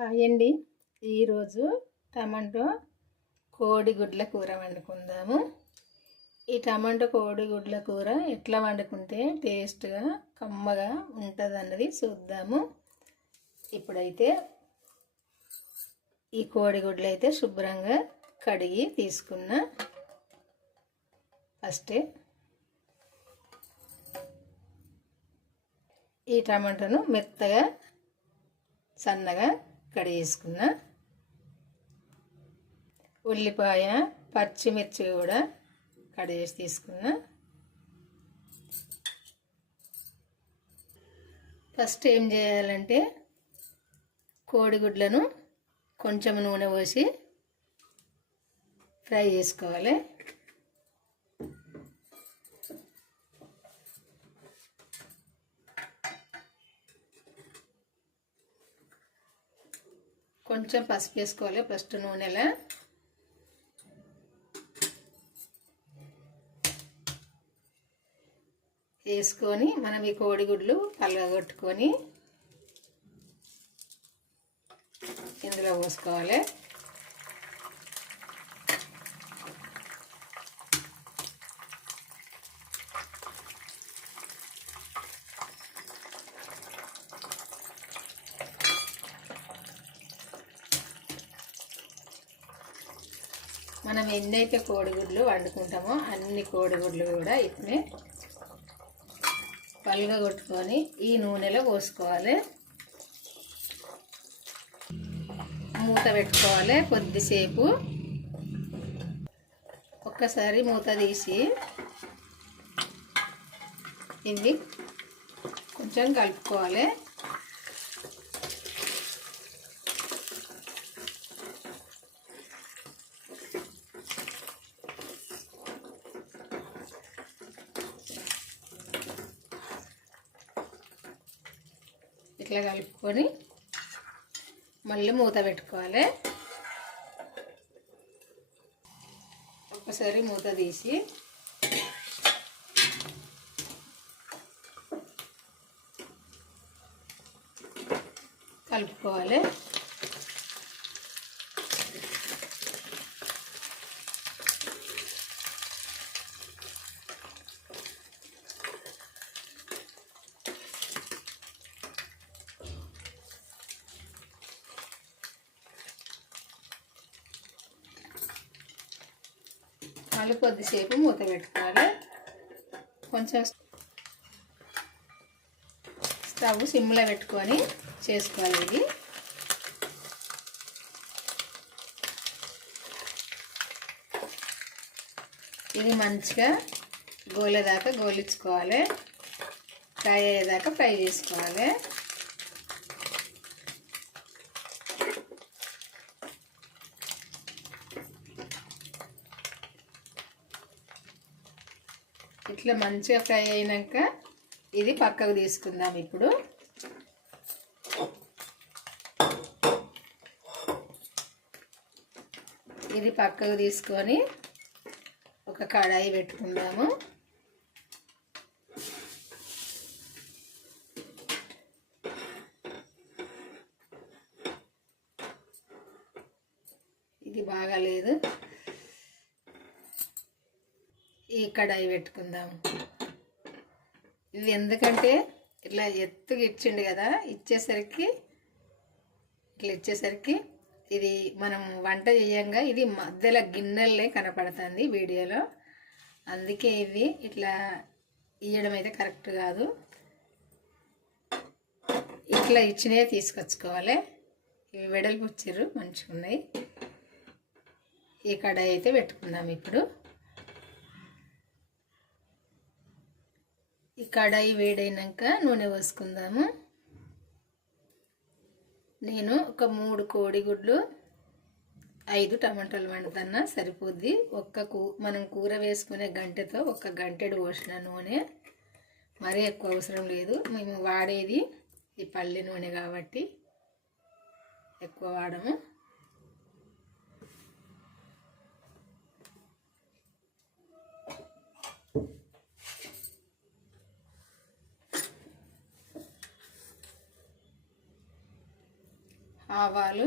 Hi అండి. ఈరోజు tomato కోడిగుడ్ల కూర వండుకుందాము. ఈ టమాటో కోడిగుడ్ల కూర ఎట్లా వండుకుంటే టేస్ట్గా కమ్మగా ఉంటుంది అన్నది చూద్దాము. ఇప్పుడైతే ఈ కోడిగుడ్లు అయితే శుభ్రంగా కడిగి తీసుకున్న. ఫస్టే ఈ టమాటాను మెత్తగా సన్నగా కడిగేసుకున్న. ఉల్లిపాయ పచ్చిమిర్చి కూడా కడిగేసి తీసుకున్న. ఫస్ట్ ఏం చేయాలంటే కోడిగుడ్లను కొంచెం నూనె పోసి ఫ్రై చేసుకోవాలి. కొంచెం పసుపు వేసుకోవాలి ఫస్ట్ నూనెలో. వేసుకొని మనం ఈ కోడిగుడ్లు పలగొట్టుకొని ఇందులో పోసుకోవాలి. మనం ఎన్నైతే కోడిగుడ్లు వండుకుంటామో అన్ని కోడిగుడ్లు కూడా ఇట్నే పలగొట్టుకొని ఈ నూనెలో పోసుకోవాలి. మూత పెట్టుకోవాలి కొద్దిసేపు. ఒక్కసారి మూత తీసి ఇవి కొంచెం కలుపుకోవాలి. ఇట్లా కలుపుకొని మళ్ళీ మూత పెట్టుకోవాలి. ఒకసారి మూత తీసి కలుపుకోవాలి. మళ్ళీ కొద్దిసేపు మూత పెట్టుకోవాలి. కొంచెం స్టవ్ సిమ్లో పెట్టుకొని చేసుకోవాలి. ఇది మంచిగా గోలేదాకా గోలించుకోవాలి. ఫ్రై అయ్యేదాకా ఫ్రై చేసుకోవాలి. ఇట్లా మంచిగా ఫ్రై అయినాక ఇది పక్కకు తీసుకుందాం. ఇప్పుడు ఇది పక్కకు తీసుకొని ఒక కడాయి పెట్టుకుందాము. ఇది బాగాలేదు. ఈ కడాయి పెట్టుకుందాం. ఇది ఎందుకంటే ఇట్లా ఎత్తుగా ఇచ్చిండు కదా, ఇచ్చేసరికి ఇది మనం వంట చేయంగా ఇది మధ్యలో గిన్నెలే కనపడుతుంది వీడియోలో. అందుకే ఇది ఇట్లా ఇవ్వడం అయితే కరెక్ట్ కాదు. ఇట్లా ఇచ్చినవి తీసుకొచ్చుకోవాలి. ఇవి వెడల్పు ఇచ్చిర్రు, మంచిగా ఉన్నాయి. ఈ కడాయి అయితే పెట్టుకుందాం. ఇప్పుడు ఈ కడాయి వేడైనాక నూనె పోసుకుందాము. నేను ఒక 3 కోడిగుడ్లు 5 టమాటాలు వండుతున్నా సరిపోద్ది. మనం కూర వేసుకునే గంటెతో 1 గంటెడు పోసిన నూనె, మరీ ఎక్కువ అవసరం లేదు. మేము వాడేది ఈ పల్లి నూనె కాబట్టి ఎక్కువ వాడము. ఆవాలు,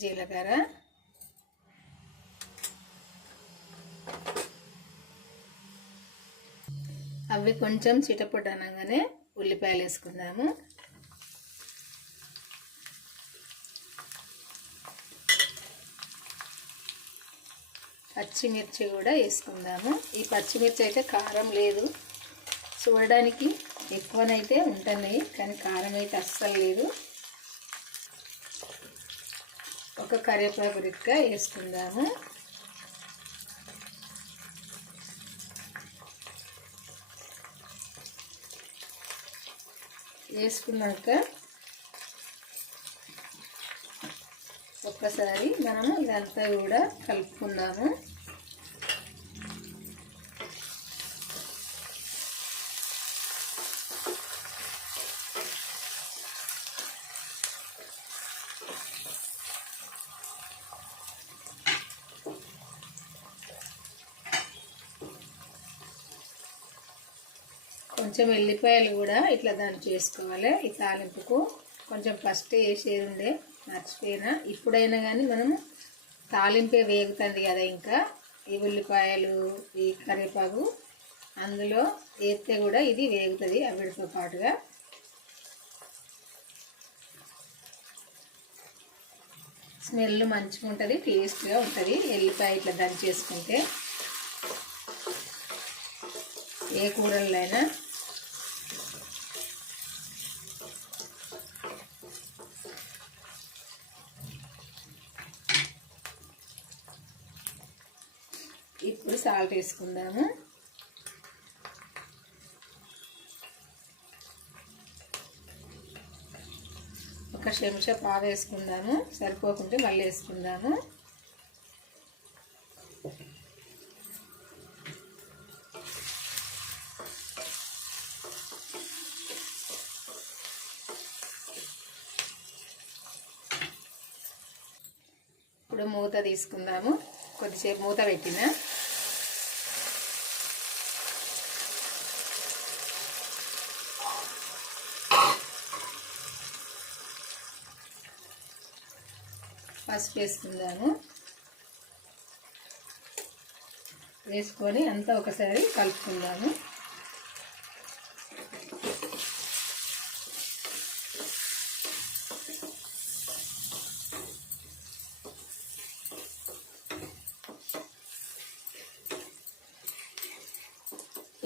జీలకర్ర, అవి కొంచెం చిటపట అనగానే ఉల్లిపాయలు వేసుకుందాము. పచ్చిమిర్చి కూడా వేసుకుందాము. ఈ పచ్చిమిర్చి అయితే కారం లేదు, చూడడానికి ఎక్కువనైతే ఉంటున్నాయి కానీ కారం అయితే అస్సలు లేదు. ఒక కరివేపాకు రిక్క వేసుకుందాము. వేసుకున్నాక ఒక్కసారి మనము ఇదంతా కూడా కలుపుకుందాము. కొంచెం ఎల్లిపాయలు కూడా ఇట్లా దాన్ని చేసుకోవాలి. ఈ తాలింపుకు కొంచెం ఫస్ట్ వేసేది ఉండే, మర్చిపోయినా. ఇప్పుడైనా కానీ మనము తాలింపే వేగుతుంది కదా, ఇంకా ఈ ఉల్లిపాయలు ఈ కరివేపాకు అందులో వేస్తే కూడా ఇది వేగుతుంది అవిటితో పాటుగా. స్మెల్ మంచిగా ఉంటుంది, టేస్ట్గా ఉంటుంది ఎల్లిపాయ ఇట్లా దంచేసుకుంటే. ఏ కూరలైనా ఇప్పుడు సాల్ట్ వేసుకుందాము. ఒక చెంచా పావు వేసుకుందాము, సరిపోకుంటే మళ్ళీ వేసుకుందాము. ఇప్పుడు మూత తీసుకుందాము. కొద్దిసేపు మూత పెట్టిన పసుపు వేసుకుందాము. వేసుకొని అంతా ఒకసారి కలుపుకుందాము.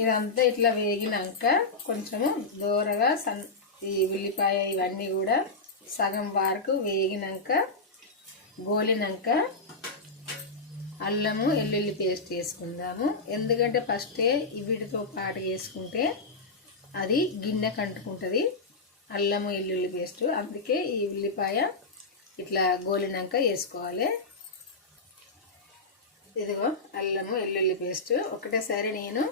ఇదంతా ఇట్లా వేగినాక కొంచెము దూరగా ఈ ఉల్లిపాయ ఇవన్నీ కూడా సగం వరకు వేగినాక గోలినాక అల్లము వెల్లుల్లి పేస్ట్ వేసుకుందాము. ఎందుకంటే ఫస్టే వీటితో పాటు వేసుకుంటే అది గిన్నె కంటుకుంటుంది అల్లము వెల్లుల్లి పేస్ట్. అందుకే ఈ ఉల్లిపాయ ఇట్లా గోలినాక వేసుకోవాలి. ఇదిగో అల్లము వెల్లుల్లి పేస్ట్ ఒకటేసారి నేను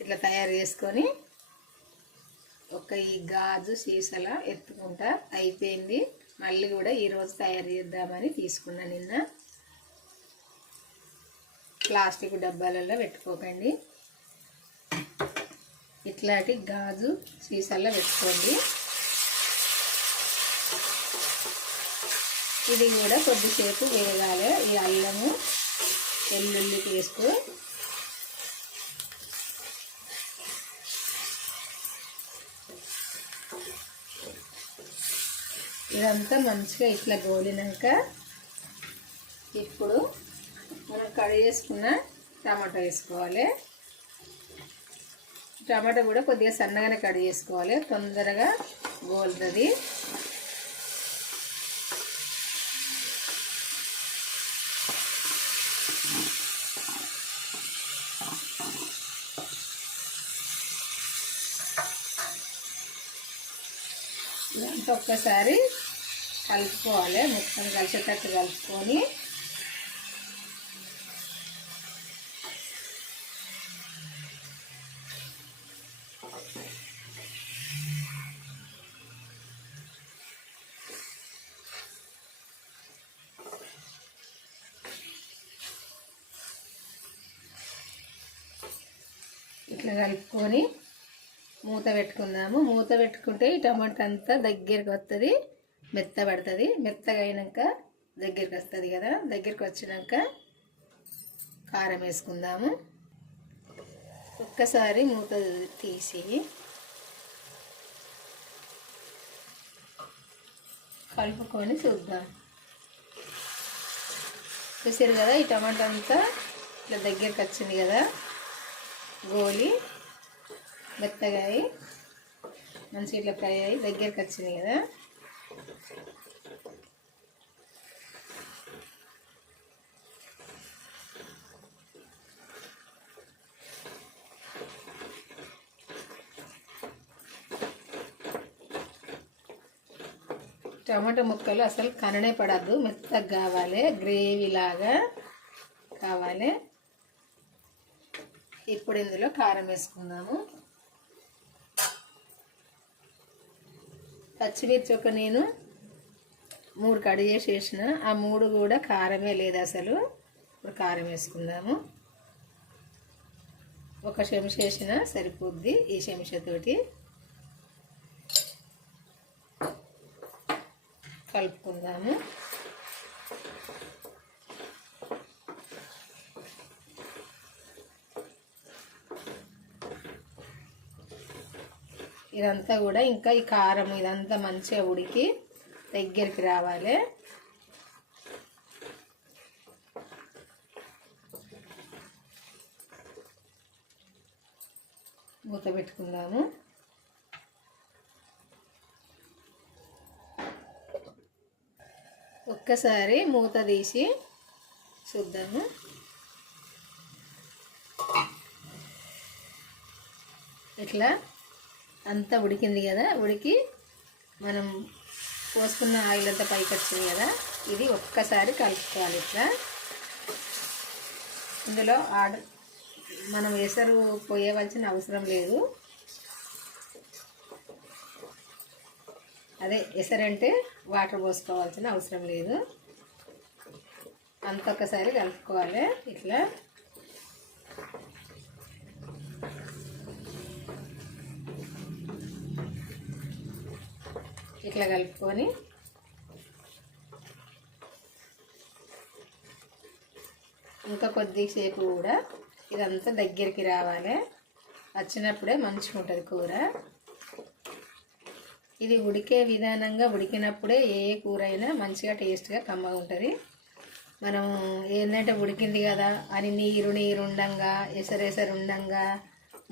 ఇట్లా తయారు చేసుకొని ఈ గాజు సీసాలా ఎత్తుకుంటా అయిపోయింది. మళ్ళీ కూడా ఈరోజు తయారు చేద్దామని తీసుకున్నా. నిన్న ప్లాస్టిక్ డబ్బాలలో పెట్టుకోకండి, ఇట్లాంటి గాజు సీసాల్లో పెట్టుకోండి. ఇది కూడా కొద్దిసేపు వేగాలి. ఈ అల్లము వెల్లుల్లి పేస్ట్ ఇదంతా మంచిగా ఇట్లా గోలినాక ఇప్పుడు మనం కడిగి చేసుకున్న టమాటా వేసుకోవాలి. టమాటా కూడా కొద్దిగా సన్నగానే కడిగి చేసుకోవాలి, తొందరగా గోలుతుంది. ఇదంతా ఒక్కసారి కలుపుకోవాలి, మొత్తం కలిసేటట్టు కలుపుకొని ఇట్లా కలుపుకొని మూత పెట్టుకుందాము. మూత పెట్టుకుంటే ఈ టమాటా అంతా దగ్గరికి వస్తుంది, మెత్తబడుతుంది. మెత్తగా అయినాక దగ్గరికి వస్తుంది కదా. దగ్గరికి వచ్చినాక కారం వేసుకుందాము. ఒక్కసారి మూత తీసి కలుపుకొని చూద్దాం. చూసారు కదా, ఈ టమాటా అంతా ఇట్లా దగ్గరికి వచ్చింది కదా. గోలి మెత్తగా అయి మంచిగా ఇట్లా ఫ్రై అయ్యి దగ్గరికి వచ్చింది కదా. టమాటా ముక్కలు అసలు కననే పడద్దు, మెత్తగా కావాలి, గ్రేవీ లాగా కావాలి. ఇప్పుడు ఇందులో కారం వేసుకుందాము. పచ్చిమిర్చి నేను 3 కట్ చేసి వేసిన, ఆ 3 కూడా కారమే లేదు అసలు. ఇప్పుడు కారం వేసుకుందాము. 1 చెంచా వేసినా సరిపోద్ది. ఈ చెంచాతోటి కలుపుకుందాము. ఇదంతా కూడా ఇంకా ఈ కారం ఇదంతా మంచిగా ఉడికి దగ్గరికి రావాలి. మూత పెట్టుకుందాము. ఒక్కసారి మూత తీసి చూద్దాము. ఇట్లా అంతా ఉడికింది కదా. ఉడికి మనం పోసుకున్న ఆయిల్ అంతా పైకి వచ్చింది కదా. ఇది ఒక్కసారి కలుపుకోవాలి. ఇట్లా ఇందులో మనం ఎసరు పోయవలసిన అవసరం లేదు. అదే ఎసరంటే వాటర్ పోసుకోవాల్సిన అవసరం లేదు. అంత ఒక్కసారి కలుపుకోవాలి. ఇట్లా ఇట్లా కలుపుకొని ఇంకా కొద్దిసేపు కూడా ఇదంతా దగ్గరికి రావాలి. వచ్చినప్పుడే మంచిగా ఉంటుంది కూర. ఇది ఉడికే విధానంగా ఉడికినప్పుడే ఏ కూర అయినా మంచిగా టేస్ట్గా కమ్మగా ఉంటుంది. మనం ఏంటంటే ఉడికింది కదా అని నీరు ఉండంగా ఎసరెసరు ఉండంగా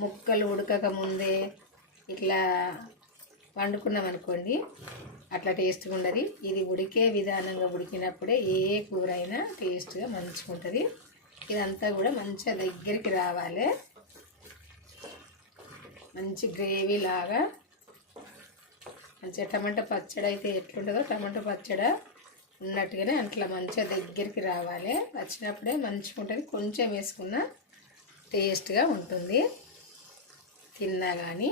ముక్కలు ఉడకక ముందే ఇట్లా వండుకున్నాం అనుకోండి, అట్లా టేస్ట్గా ఉండదు. ఇది ఉడికే విధానంగా ఉడికినప్పుడే ఏ కూర అయినా టేస్ట్గా మంచిగా ఉంటుంది. ఇదంతా కూడా మంచిగా దగ్గరికి రావాలి. మంచి గ్రేవీ లాగా మంచిగా టమాటా పచ్చడి అయితే ఎట్లుంటుందో టమాటా పచ్చడి ఉన్నట్టుగానే అట్లా మంచిగా దగ్గరికి రావాలి. వచ్చినప్పుడే మంచిగా ఉంటుంది. కొంచెం వేసుకున్న టేస్ట్గా ఉంటుంది తిన్నా కానీ.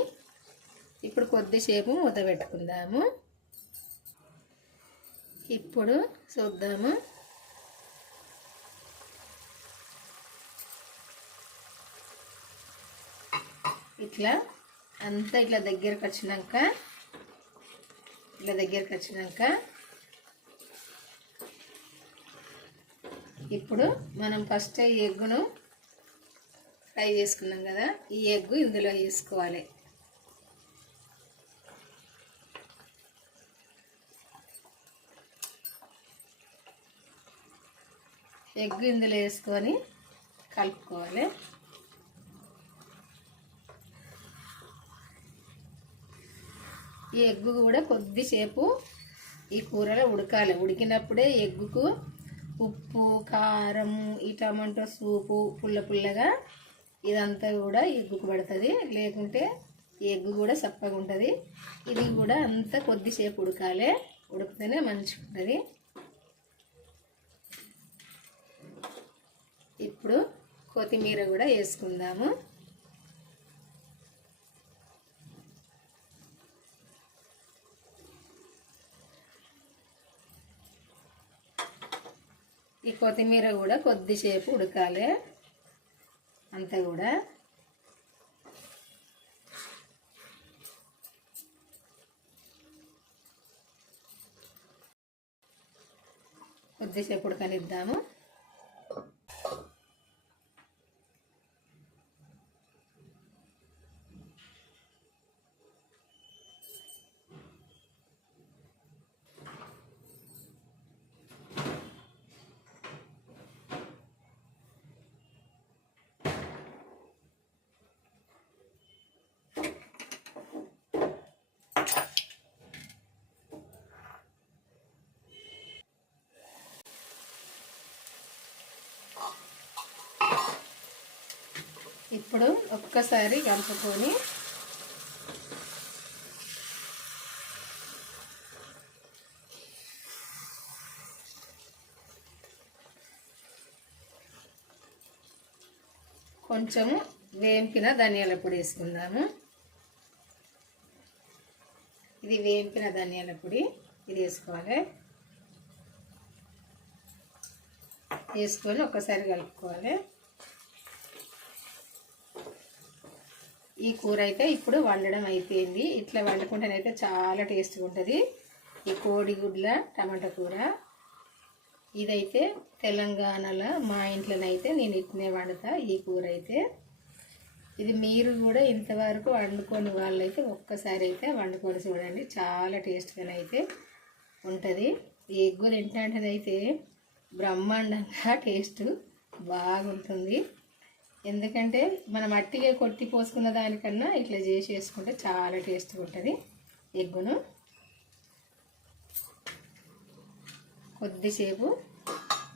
ఇప్పుడు కొద్దిసేపు మూత పెట్టుకుందాము. ఇప్పుడు చూద్దాము. ఇట్లా అంతా ఇట్లా దగ్గరికి వచ్చినాక ఇప్పుడు మనం ఫస్ట్ ఈ ఎగ్గును ఫ్రై చేసుకున్నాం కదా, ఈ ఎగ్గు ఇందులో వేసుకోవాలి. ఎగ్ ఇందులో వేసుకొని కలుపుకోవాలి. ఈ ఎగ్గు కూడా కొద్దిసేపు ఈ కూరలో ఉడకాలి. ఉడికినప్పుడే ఎగ్గుకు ఉప్పు కారం ఈ టమాటో సూపు పుల్లగా ఇదంతా కూడా ఎగ్గుకు పడుతుంది. లేకుంటే ఎగ్గు కూడా చప్పగా ఉంటుంది. ఇది కూడా అంతా కొద్దిసేపు ఉడకాలి. ఉడికితేనే మంచిగా ఉంటుంది. ఇప్పుడు కొత్తిమీర కూడా వేసుకుందాము. ఈ కొత్తిమీర కూడా కొద్దిసేపు ఉడకాలి. అంతా కూడా కొద్దిసేపు ఉడకనిద్దాము. ఇప్పుడు ఒక్కసారి కలుపుకొని కొంచెము వేంపిన ధనియాల పొడి వేసుకుందాము. ఇది వేంపిన ధనియాల పొడి, ఇది వేసుకోవాలి. వేసుకొని ఒక్కసారి కలుపుకోవాలి. ఈ కూర అయితే ఇప్పుడు వండడం అయిపోయింది. ఇట్లా వండుకుంటేనైతే చాలా టేస్ట్గా ఉంటుంది ఈ కోడిగుడ్ల టమాటా కూర. ఇదైతే తెలంగాణలో మా ఇంట్లోనైతే నేను ఇట్నే వండుతా ఈ కూర అయితే. ఇది మీరు కూడా ఇంతవరకు వండుకొని వాళ్ళైతే ఒక్కసారి అయితే వండుకొని చూడండి, చాలా టేస్ట్గానైతే ఉంటుంది. ఎగ్గు తింటే బ్రహ్మాండంగా టేస్ట్ బాగుంటుంది. ఎందుకంటే మనం అట్టిగా కొట్టి పోసుకున్న దానికన్నా ఇట్లా చేసి వేసుకుంటే చాలా టేస్ట్గా ఉంటుంది. ఎగ్గును కొద్దిసేపు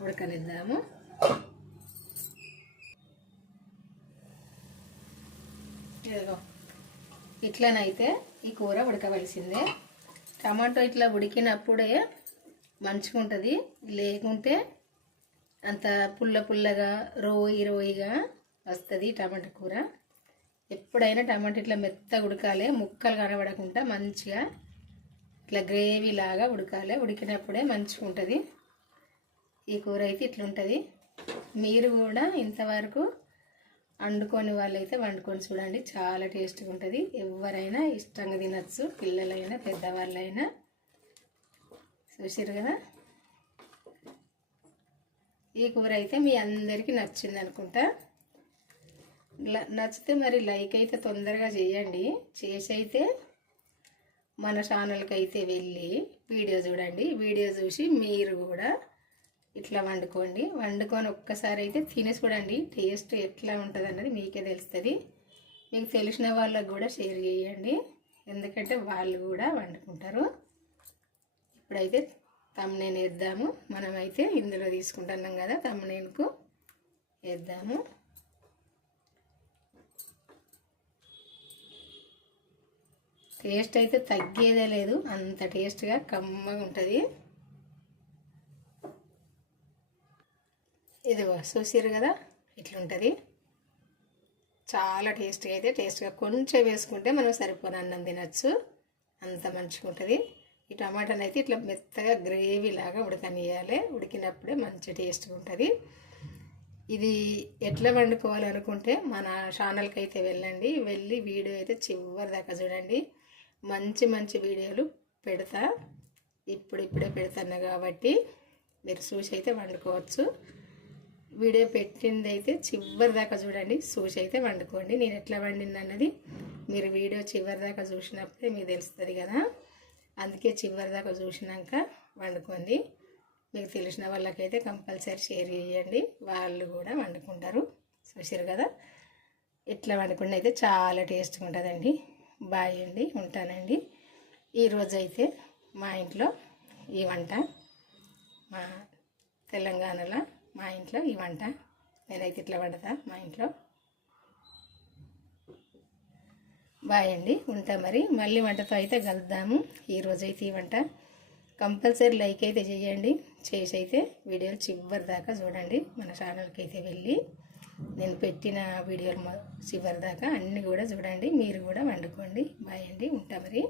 ఉడకనిద్దాము. ఇట్లనైతే ఈ కూర ఉడకవలసిందే. టమాటో ఇట్లా ఉడికినప్పుడే మంచుకుంటుంది, లేకుంటే అంత పుల్ల పుల్లగా రోయిగా వస్తుంది టమాటా కూర. ఎప్పుడైనా టమాటా ఇట్లా మెత్తగా ఉడకాలి, ముక్కలు కనబడకుండా మంచిగా ఇట్లా గ్రేవీ లాగా ఉడకాలి. ఉడికినప్పుడే మంచిగా ఉంటుంది ఈ కూర అయితే. ఇట్లుంటుంది. మీరు కూడా ఇంతవరకు వండుకొని వాళ్ళైతే వండుకొని చూడండి, చాలా టేస్ట్గా ఉంటుంది. ఎవరైనా ఇష్టంగా తినచ్చు, పిల్లలైనా పెద్దవాళ్ళైనా. చూసారు కదా, ఈ కూర అయితే మీ అందరికీ నచ్చింది అనుకుంటా. నచ్చితే మరి లైక్ అయితే తొందరగా చేయండి. చేసి అయితే మన ఛానల్కి అయితే వెళ్ళి వీడియో చూడండి. వీడియో చూసి మీరు కూడా ఇట్లా వండుకోండి. వండుకొని ఒక్కసారి అయితే తిని చూడండి, టేస్ట్ ఎట్లా ఉంటుంది అన్నది మీకే తెలుస్తుంది. మీకు తెలిసిన వాళ్ళకు కూడా షేర్ చేయండి, ఎందుకంటే వాళ్ళు కూడా వండుకుంటారు. ఇప్పుడైతే తమ్నెన్ వేద్దాము. మనమైతే ఇందులో తీసుకుంటున్నాం కదా, తమ్నెన్కు వేద్దాము. టేస్ట్ అయితే తగ్గేదే లేదు, అంత టేస్ట్గా కమ్మగా ఉంటుంది. ఇదిగో చూసారు కదా, ఇట్లుంటుంది. చాలా టేస్ట్గా కొంచెం వేసుకుంటే మనం సరిపోని అన్నం తినచ్చు, అంత మంచిగా ఉంటుంది. ఈ టమాటాని అయితే ఇట్లా మెత్తగా గ్రేవీ లాగా ఉడకనియాలి. ఉడికినప్పుడే మంచి టేస్ట్గా ఉంటుంది. ఇది ఎట్లా వండుకోవాలనుకుంటే మన ఛానల్కి అయితే వెళ్ళండి. వెళ్ళి వీడియో అయితే చివరి దాకా చూడండి. మంచి వీడియోలు పెడతా, ఇప్పుడే పెడతాను కాబట్టి మీరు చూసి అయితే వండుకోవచ్చు. వీడియో పెట్టింది అయితే చివరి దాకా చూడండి, చూసి అయితే వండుకోండి. నేను ఎట్లా వండింది అన్నది మీరు వీడియో చివరి దాకా చూసినప్పుడే మీకు తెలుస్తుంది కదా. అందుకే చివరి దాకా చూసినాక వండుకోండి. మీకు తెలిసిన వాళ్ళకైతే కంపల్సరీ షేర్ చేయండి, వాళ్ళు కూడా వండుకుంటారు. చూసారు కదా, ఇట్లా వండుకుంటే అయితే చాలా టేస్ట్గా ఉంటుందండి. బాయ్ అండి, ఉంటానండి. ఈరోజు అయితే మా ఇంట్లో ఈ వంట, మా తెలంగాణలో మా ఇంట్లో ఈ వంట నేనైతే ఇట్లా వండుతా మా ఇంట్లో. బాయ్ అండి, ఉంటా. మరి మళ్ళీ వంటతో అయితే కలుద్దాము. ఈరోజు అయితే ఈ వంట కంపల్సరీ లైక్ అయితే చేయండి. చేసి అయితే వీడియోలు చివరి దాకా చూడండి. మన ఛానల్కి అయితే వెళ్ళి నేను పెట్టిన వీడియోలు చివరి దాకా అన్నీ కూడా చూడండి. మీరు కూడా వండుకోండి. బాయ్ అండి, ఉంటా మరి.